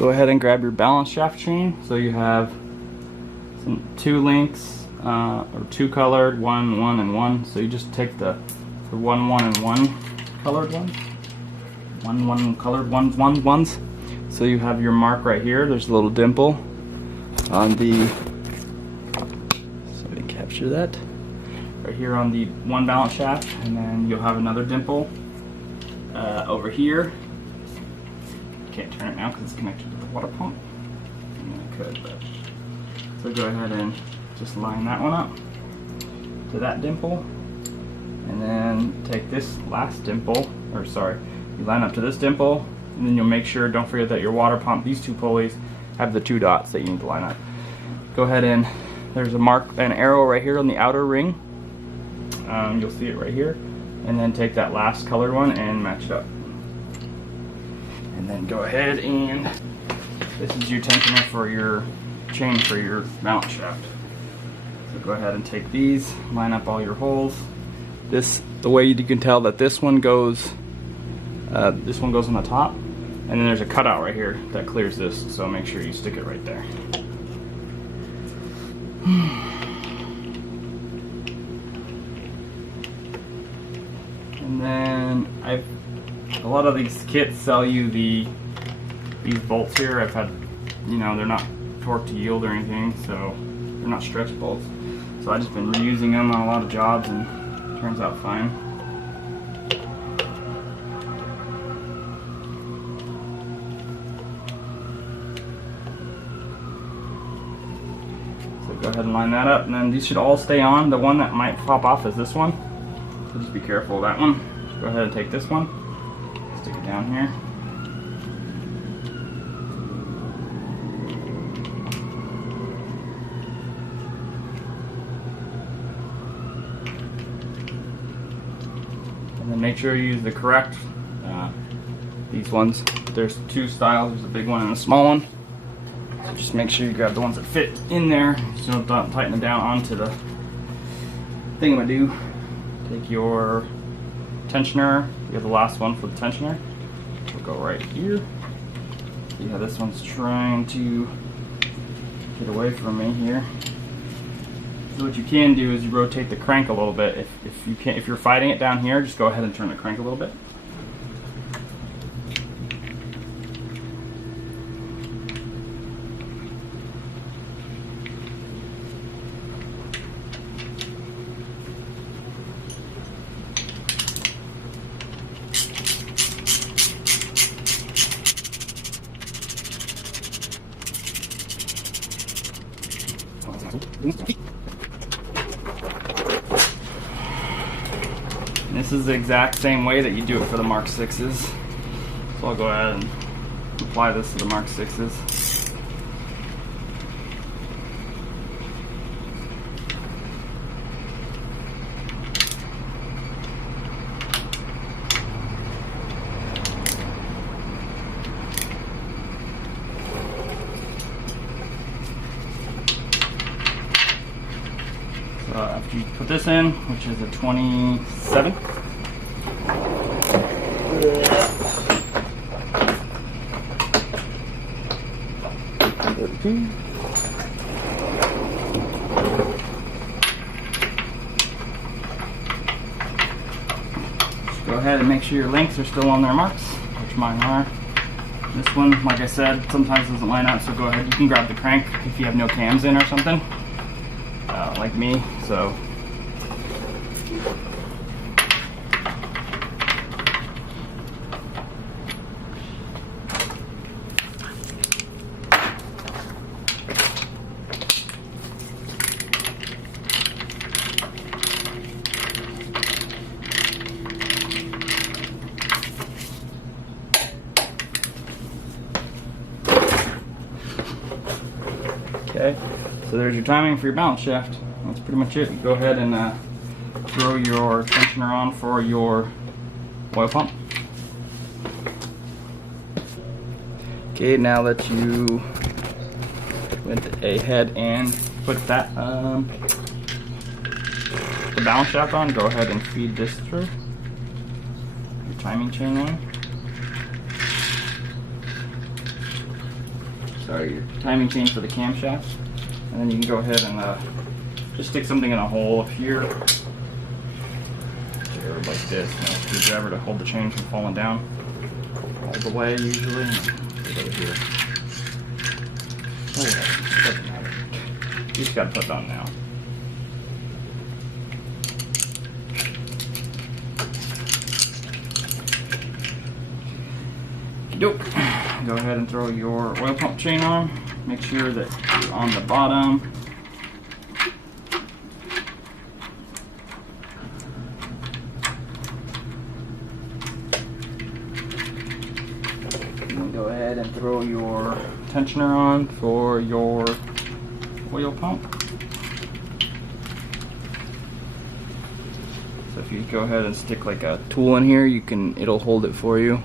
go ahead and grab your balance shaft chain. So you have two links, or two colored, one, and one. So you just take the one, and one colored ones, one colored ones. So you have your mark right here. There's a little dimple on the, so we capture that right here on the one balance shaft, and then you'll have another dimple over here. Can't turn it now because it's connected to the water pump. I mean, I could, but so go ahead and just line that one up to that dimple, and then take this last dimple, or sorry, you line up to this dimple, and then you'll make sure, don't forget that your water pump, these two pulleys have the two dots that you need to line up. Go ahead and there's a mark, an arrow right here on the outer ring. You'll see it right here, and then take that last colored one and match it up. And then go ahead and this is your tensioner for your chain for your balance shaft. So go ahead and take these, line up all your holes. The way you can tell that this one goes on the top, and then there's a cutout right here that clears this, so make sure you stick it right there. And then a lot of these kits sell you these bolts here. I've had, you know, they're not torque to yield or anything, so they're not stretch bolts. So I've just been reusing them on a lot of jobs, and it turns out fine. So go ahead and line that up, and then these should all stay on. The one that might pop off is this one. So just be careful of that one. Just go ahead and take this one, stick it down here. And then make sure you use the correct, these ones. There's two styles, there's a big one and a small one. So just make sure you grab the ones that fit in there, so don't tighten them down onto the thingamadoo. Take your tensioner, you have the last one for the tensioner. We'll go right here. Yeah, this one's trying to get away from me here. So what you can do is you rotate the crank a little bit. If you're fighting it down here, just go ahead and turn the crank a little bit. And this is the exact same way that you do it for the Mark 6s. So I'll go ahead and apply this to the Mark 6s. After you put this in, which is a 27, just go ahead and make sure your links are still on their marks, which mine are. This one, like I said, sometimes doesn't line up, so go ahead. You can grab the crank if you have no cams in or something. Like me, so okay, so there's your timing for your balance shaft. That's pretty much it. You go ahead and throw your tensioner on for your oil pump. Okay, now that you went ahead and put that the balance shaft on, go ahead and feed this through your timing chain line. sorry, your timing chain for the camshaft, and then you can go ahead and just stick something in a hole here, like this, screwdriver to hold the chain from falling down all the way usually. Put it over here. Oh, yeah, doesn't matter. You just gotta put it on now. Go ahead and throw your oil pump chain on. Make sure that you're on the bottom. And go ahead and throw your tensioner on for your oil pump. So if you go ahead and stick like a tool in here, it'll hold it for you.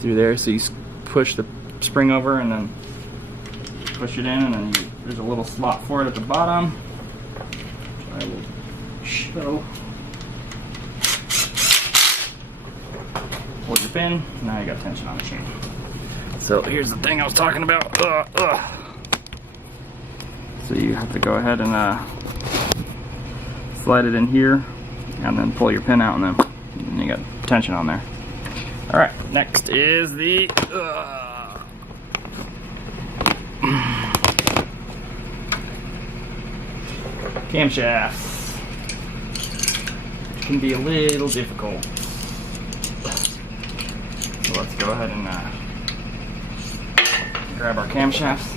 Through there, so you push the spring over and then push it in, and then there's a little slot for it at the bottom, which I will show. Hold your pin, now you got tension on the chain. So here's the thing I was talking about. So you have to go ahead and slide it in here and then pull your pin out, and then you got tension on there. Alright, next is the camshafts, which can be a little difficult. So let's go ahead and grab our camshafts.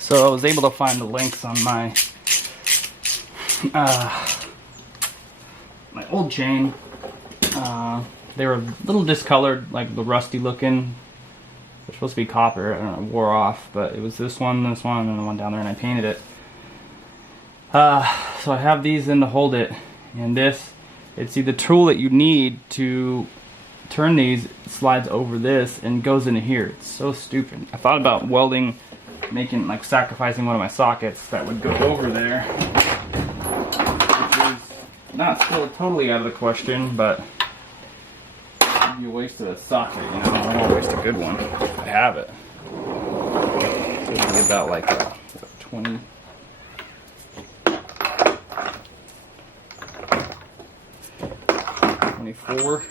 So I was able to find the links on my my old chain. They were a little discolored, like the rusty looking. They're supposed to be copper. I don't know, wore off, but it was this one, and then the one down there, and I painted it. So I have these in to hold it, and this, it's the tool that you need to turn these slides over this and goes into here. It's so stupid. I thought about welding, sacrificing one of my sockets that would go over there, which is not still totally out of the question, but you wasted a socket, I don't want to waste a good one. I have it. So it'll be about like 20. 24.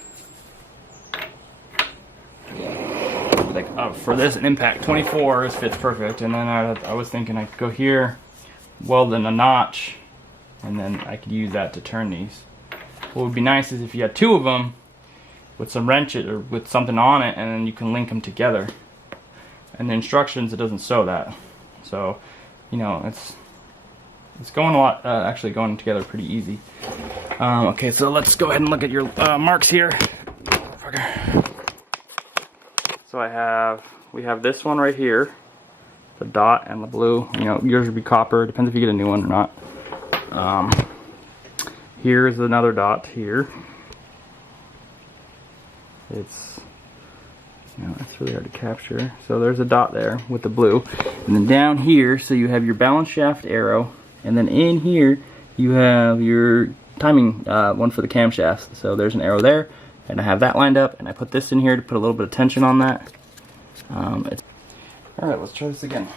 For this impact, 24 fits perfect, and then I was thinking I could go here, weld in a notch, and then I could use that to turn these. What would be nice is if you had two of them with some wrenches or with something on it, and then you can link them together. And the instructions, it doesn't show that, so it's going a lot. Actually, going together pretty easy. Okay, so let's go ahead and look at your marks here. So we have this one right here, the dot and the blue. Yours would be copper, depends if you get a new one or not. Here's another dot here. It's really hard to capture. So there's a dot there with the blue. And then down here, so you have your balance shaft arrow, and then in here you have your timing one for the camshaft. So there's an arrow there, and I have that lined up, and I put this in here to put a little bit of tension on that. Alright, let's try this again.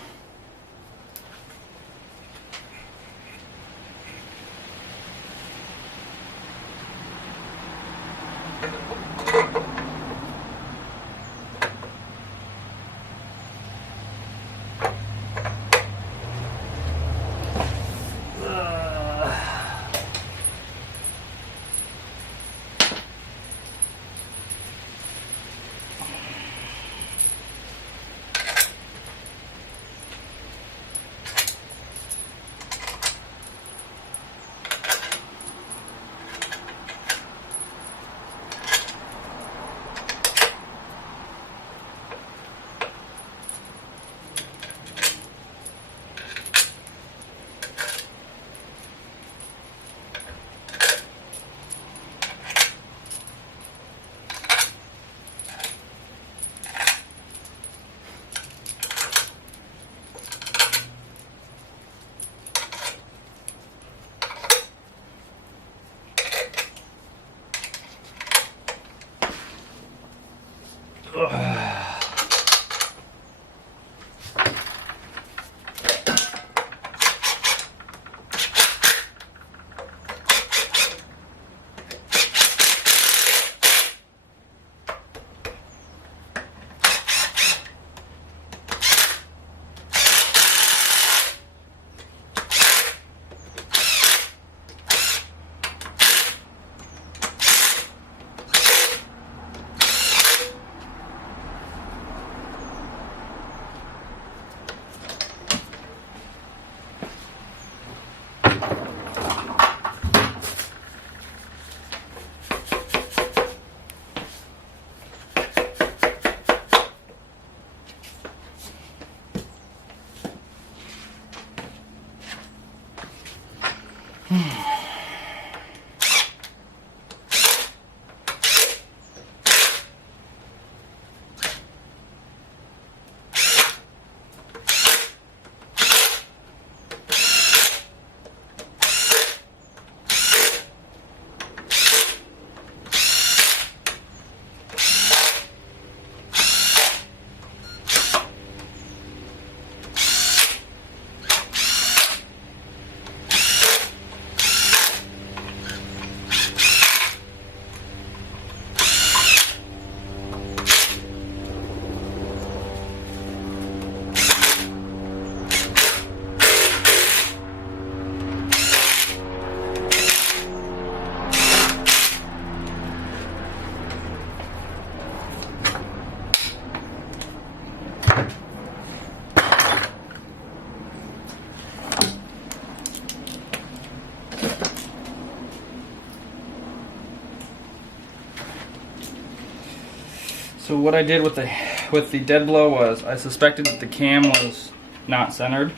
So what I did with the dead blow was I suspected that the cam was not centered.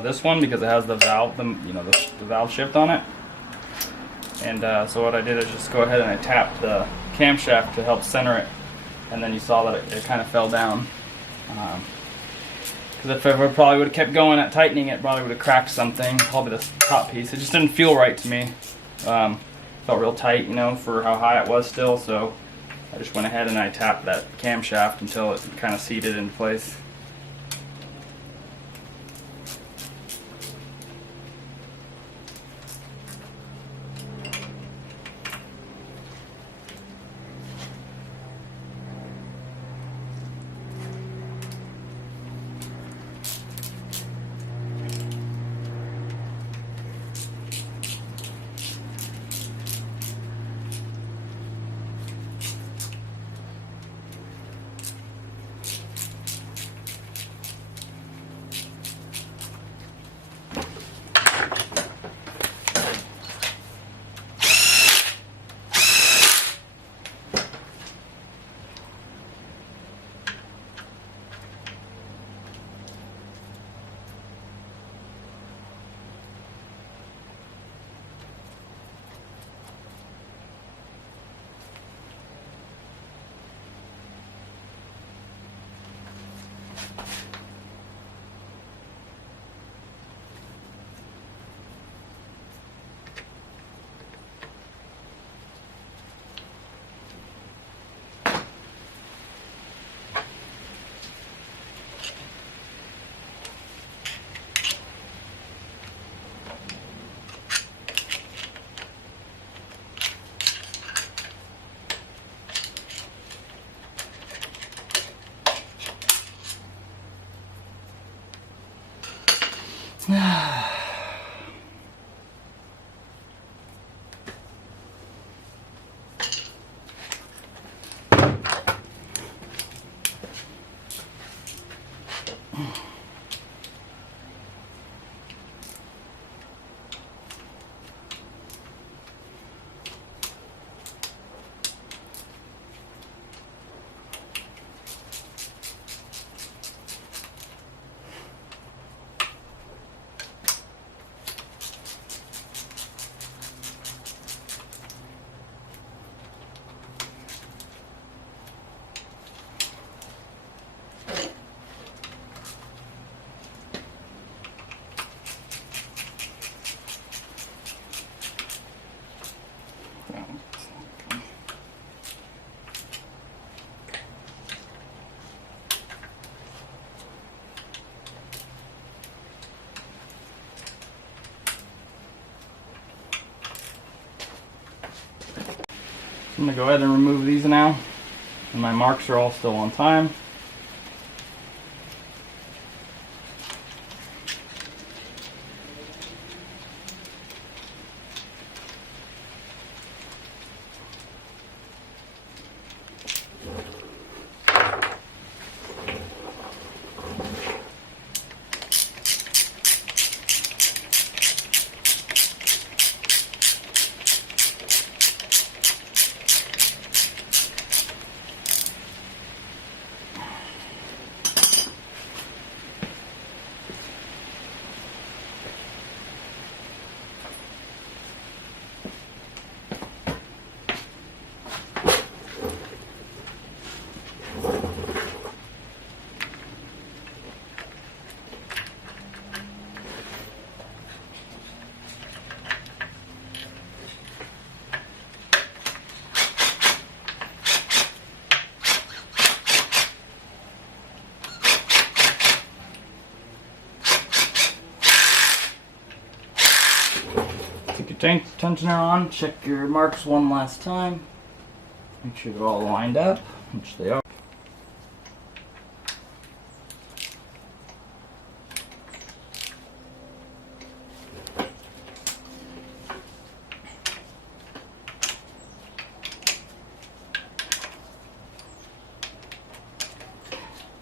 This one, because it has the valve, the valve shift on it. And so what I did is just go ahead and I tapped the camshaft to help center it, and then you saw that it kind of fell down. Because if I probably would have kept going at tightening it, probably would have cracked something, probably the top piece. It just didn't feel right to me. Felt real tight, for how high it was still. So I just went ahead and I tapped that camshaft until it kind of seated in place. I'm going to go ahead and remove these now, and my marks are all still on time. your tensioner on, check your marks one last time. Make sure they're all lined up, which they are.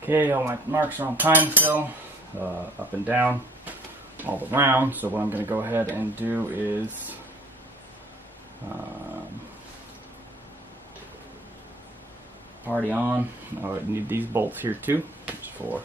Okay, all my marks are on time still, up and down, all around. So what I'm going to go ahead and do is already on. I need these bolts here too, just for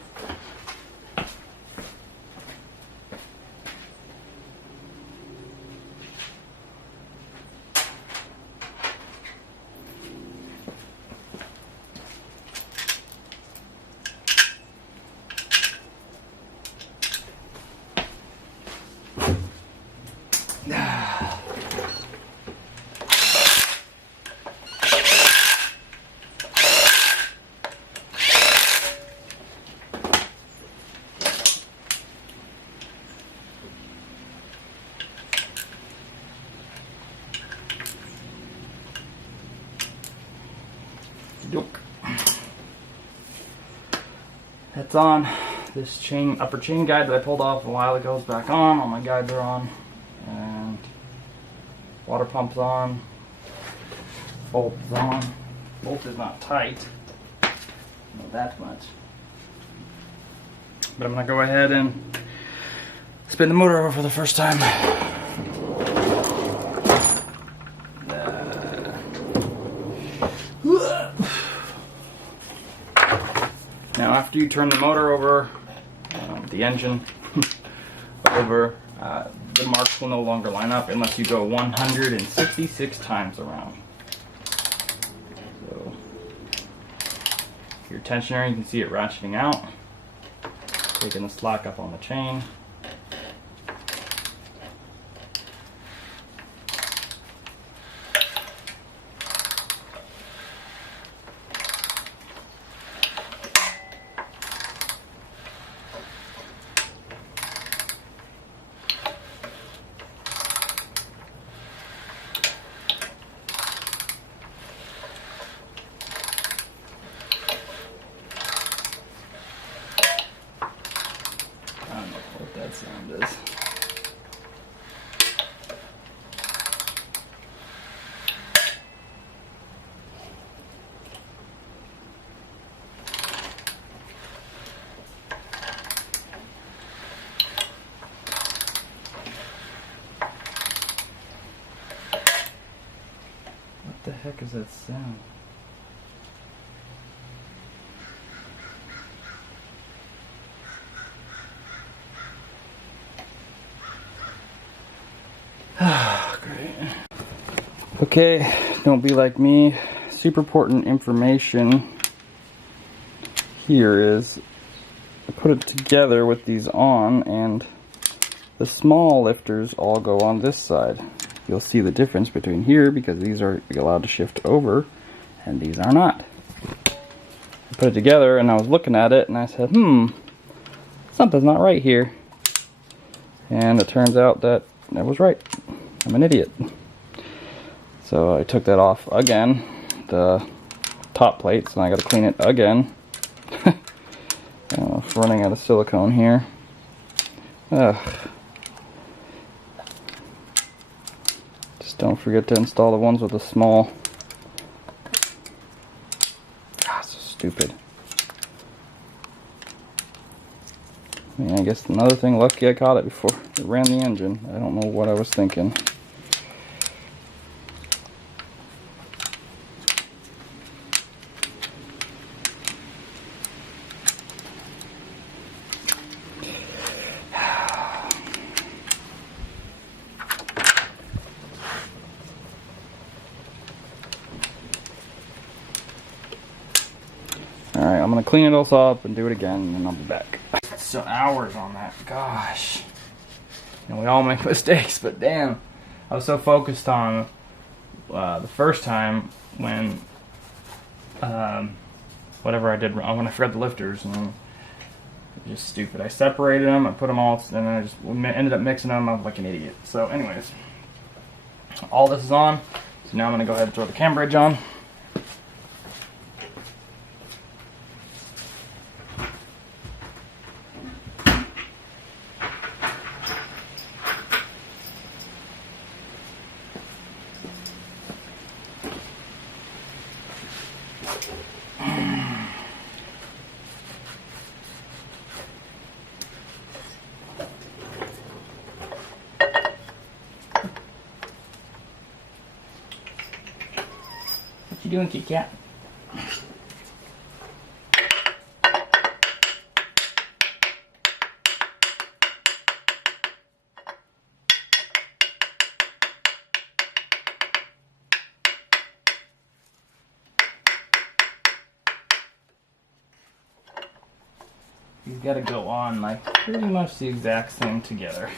That's on. This chain, upper chain guide that I pulled off a while ago is back on. All my guides are on. And water pump's on. Bolt is on. Bolt is not tight. Not that much. But I'm going to go ahead and spin the motor over for the first time. Now after you turn the motor over, the engine over, the marks will no longer line up unless you go 166 times around. So your tensioner, you can see it ratcheting out, taking the slack up on the chain. Sound is. What the heck is that sound? Great. Okay, don't be like me. Super important information here is I put it together with these on, and the small lifters all go on this side. You'll see the difference between here because these are allowed to shift over and these are not. I put it together and I was looking at it and I said, something's not right here. And it turns out that I was right. I'm an idiot. So I took that off again, the top plates, and I got to clean it again. Running out of silicone here. Ugh. Just don't forget to install the ones with the small. Ah, so stupid. I mean, I guess another thing, lucky I caught it before it ran the engine. I don't know what I was thinking. Alright, I'm going to clean it all up and do it again, and then I'll be back. So hours on that, gosh. You know, we all make mistakes, but damn. I was so focused on the first time when, whatever I did wrong, when I forgot the lifters, and it was just stupid. I separated them, I put them all, and then I just ended up mixing them. I was like an idiot. So anyways, all this is on. So now I'm going to go ahead and throw the cam bridge on. What you doing, Kit Kat? These gotta go on like pretty much the exact same together.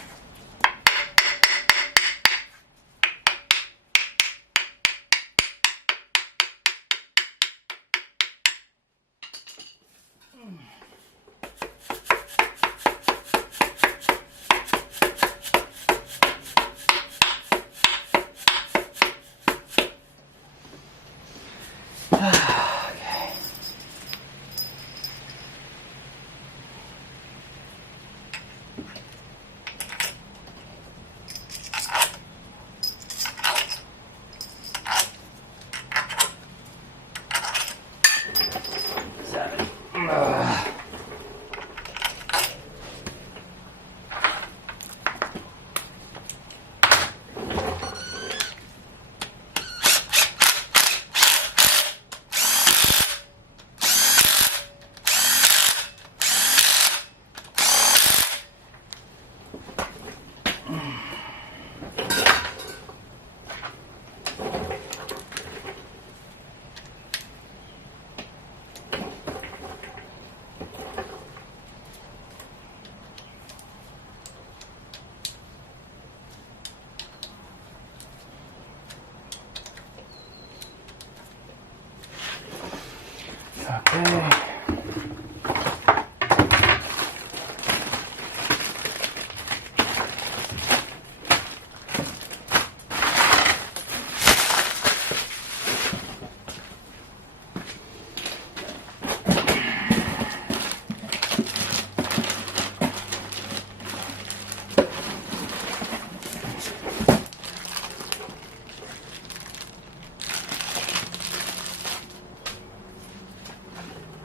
Okay.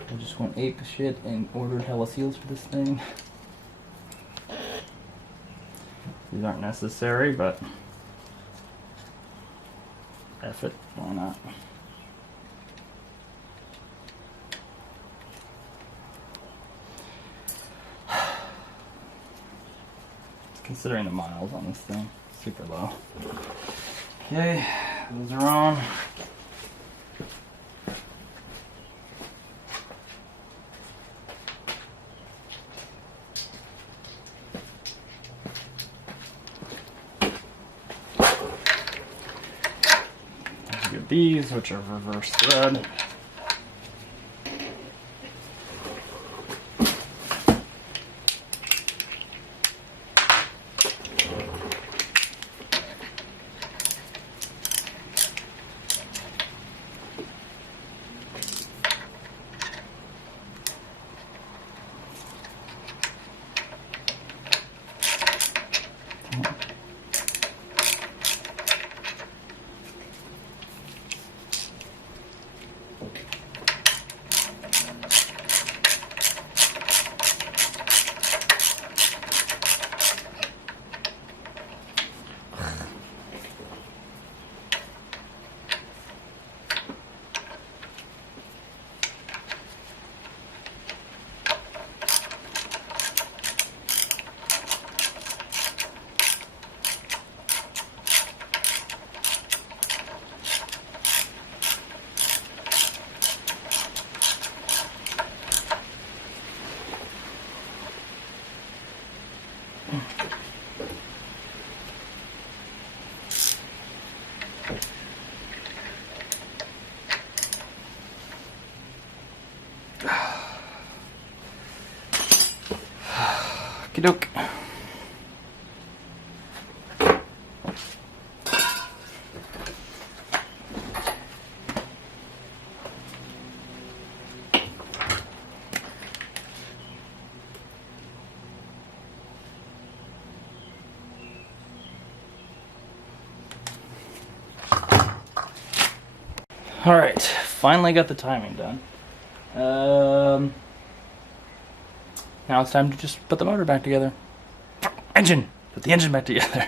I just went ape shit and ordered hella seals for this thing. These aren't necessary, but F it, why not? Considering the miles on this thing, super low. Okay, those are on. Get these, which are reverse thread. Okey-doke. Alright, finally got the timing done. Now it's time to just put the motor back together. Engine! Put the engine back together.